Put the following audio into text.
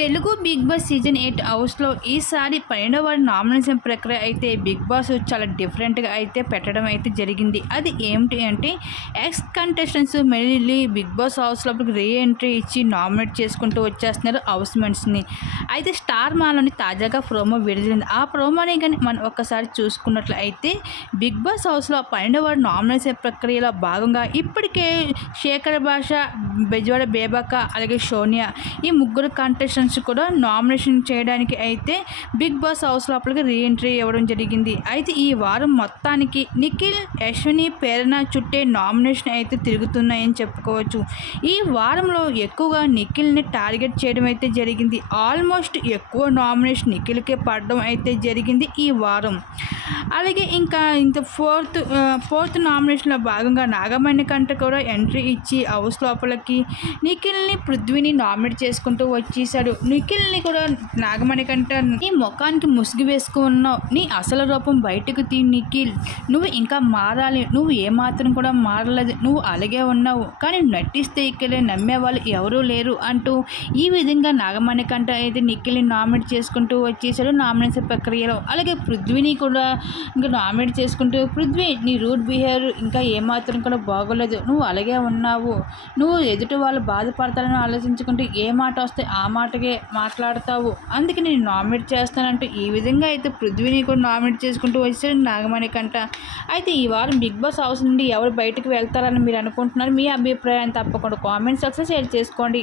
Telugu big boss season 8 హౌస్‌లో ఈసారి 12వ వారి నామినేషన్ ప్రక్రియ అయితే బిగ్ బాస్ చాలా డిఫరెంట్‌గా అయితే పెట్టడం అయితే జరిగింది. అది ఏమిటి అంటే ఎక్స్ కంటెస్టెంట్స్ మళ్ళీ బిగ్ బాస్ హౌస్ లోపలికి రీ ఎంట్రీ ఇచ్చి నామినేట్ చేసుకుంటూ వచ్చేస్తున్నారు హౌస్‌మేట్స్‌ని. అయితే స్టార్ మాలోని తాజాగా ప్రోమో విడుదలైంది. ఆ ప్రోమోని గాని మనం ఒక్కసారి చూసుకున్నట్లయితే బిగ్ బాస్ హౌస్‌లో 12వ వారి నామినేషన్ ప్రక్రియలో భాగంగా ఇప్పటికే శేఖర్ భాష, బెజవాడ బేబక్క అలాగే సోనియా ఈ ముగ్గురు కంటెస్టెంట్స్ కూడా నామినేషన్ చేయడానికి అయితే బిగ్ బాస్ హౌస్ లోపలికి రీ ఎంట్రీ ఇవ్వడం జరిగింది. అయితే ఈ వారం మొత్తానికి నిఖిల్, యశ్విని, ప్రేరణ చుట్టే నామినేషన్ అయితే తిరుగుతున్నాయని చెప్పుకోవచ్చు. ఈ వారంలో ఎక్కువగా నిఖిల్ని టార్గెట్ చేయడం అయితే జరిగింది. ఆల్మోస్ట్ ఎక్కువ నామినేషన్ నిఖిల్కే పడడం అయితే జరిగింది ఈ వారం. అలాగే ఇంకా ఫోర్త్ నామినేషన్లో భాగంగా నాగమణి కంట కూడా ఎంట్రీ ఇచ్చి హౌస్ లోపలికి నిఖిల్ని, పృథ్వీని నామినేట్ చేసుకుంటూ వచ్చేసాడు. నిఖిల్ని కూడా నాగమణి కంట నీ ముఖానికి ముసుగు వేసుకున్నావు, నీ అసలు రూపం బయటకు తీ నిఖిల్, నువ్వు ఇంకా మారాలి, నువ్వు ఏమాత్రం కూడా మారలేదు, నువ్వు అలాగే ఉన్నావు, కానీ నటిస్తే ఇక్కడ నమ్మేవాళ్ళు ఎవరూ లేరు అంటూ ఈ విధంగా నాగమణి కంట అయితే నిఖిల్ని నామినేట్ చేసుకుంటూ వచ్చేసాడు నామినేషన్ ప్రక్రియలో. అలాగే పృథ్వీని కూడా ఇంకా నామినేట్ చేసుకుంటూ, పృథ్వీ నీ రూట్ బిహేవియర్ ఇంకా ఏమాత్రం కూడా బాగోలేదు, నువ్వు అలాగే ఉన్నావు, నువ్వు ఎదుటి వాళ్ళు బాధపడతారని ఆలోచించుకుంటూ ఏ మాట వస్తే ఆ మాటకే మాట్లాడతావు, అందుకే నేను నామినేట్ చేస్తానంటూ ఈ విధంగా అయితే పృథ్వీని కూడా నామినేట్ చేసుకుంటూ వచ్చాడు నాగమణి కంట. అయితే ఈ వారం బిగ్ బాస్ హౌస్ నుండి ఎవరు బయటకు వెళ్తారని మీరు అనుకుంటున్నారు? మీ అభిప్రాయాన్ని తప్పకుండా కామెంట్ సెక్షన్లో షేర్ చేసుకోండి.